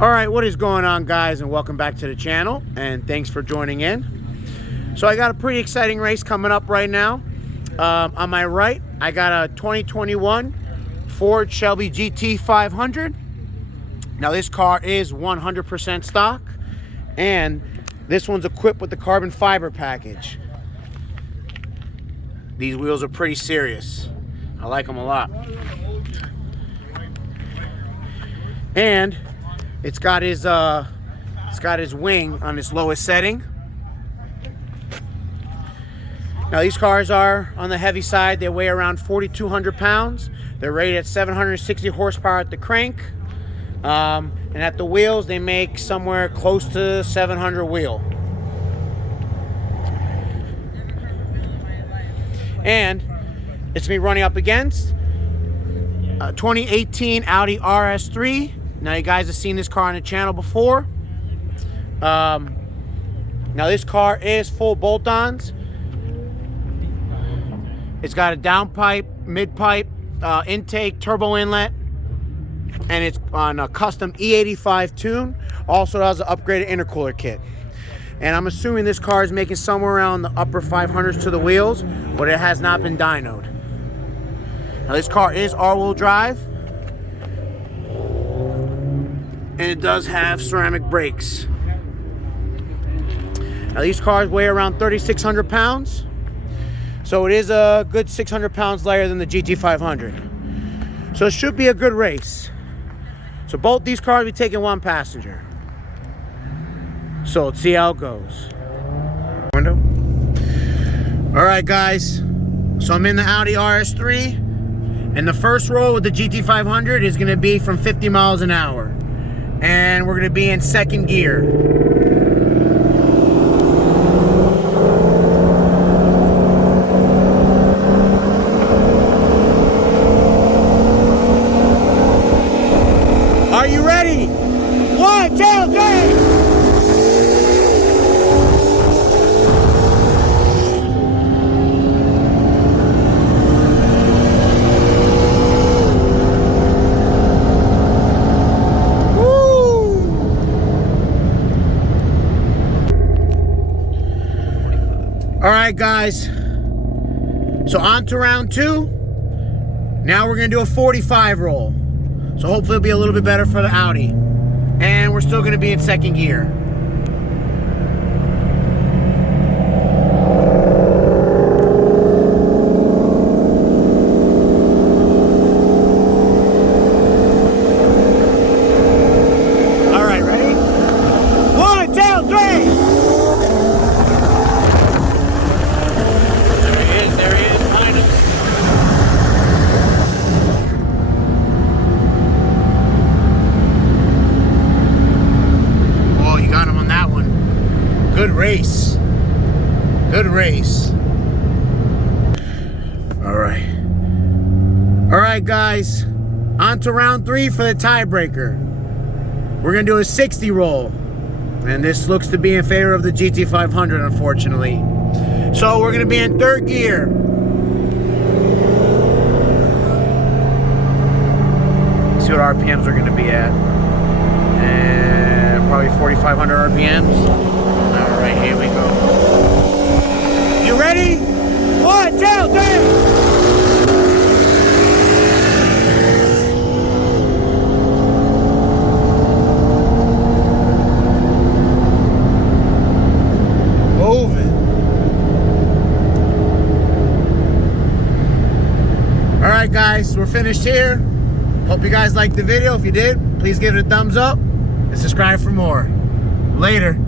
All right, what is going on, guys, and welcome back to the channel, and thanks for joining in. So I got a pretty exciting race coming up right now. On my right, I got a 2021 Ford Shelby GT500. Now this car is 100% stock, and this one's equipped with the carbon fiber package. These wheels are pretty serious. I like them a lot. And it's got his wing on its lowest setting. Now these cars are on the heavy side. They weigh around 4,200 pounds. They're rated at 760 horsepower at the crank. And at the wheels, they make somewhere close to 700 wheel. And it's me running up against a 2018 Audi RS3. Now you guys have seen this car on the channel before. Now this car is full bolt-ons. It's got a downpipe, midpipe, intake, turbo inlet, and it's on a custom E85 Tune. Also has an upgraded intercooler kit. And I'm assuming this car is making somewhere around the upper 500s to the wheels, but it has not been dynoed. Now this car is all-wheel drive, and it does have ceramic brakes. Now these cars weigh around 3,600 pounds, so it is a good 600 pounds lighter than the GT500. So it should be a good race. So both these cars will be taking one passenger. So let's see how it goes. Window. All right, guys. So I'm in the Audi RS3, and the first roll with the GT500 is going to be from 50 miles an hour. And we're going to be in second gear. Are you ready? 1, 2, 3! All right, guys, so on to round 2. Now we're gonna do a 45 roll. So hopefully it'll be a little bit better for the Audi. And we're still gonna be in second gear. All right, ready? 1, 2, 3! There he is, behind us. Oh, you got him on that one. Good race. Good race. All right. All right, guys. On to round 3 for the tiebreaker. We're going to do a 60 roll. And this looks to be in favor of the GT500, unfortunately. So we're going to be in third gear. See what RPMs we're going to be at. And probably 4,500 RPMs. All right, here we go. You ready? 1, 2, 3! Alright, guys, we're finished here. Hope you guys liked the video. If you did, please give it a thumbs up and subscribe for more. Later.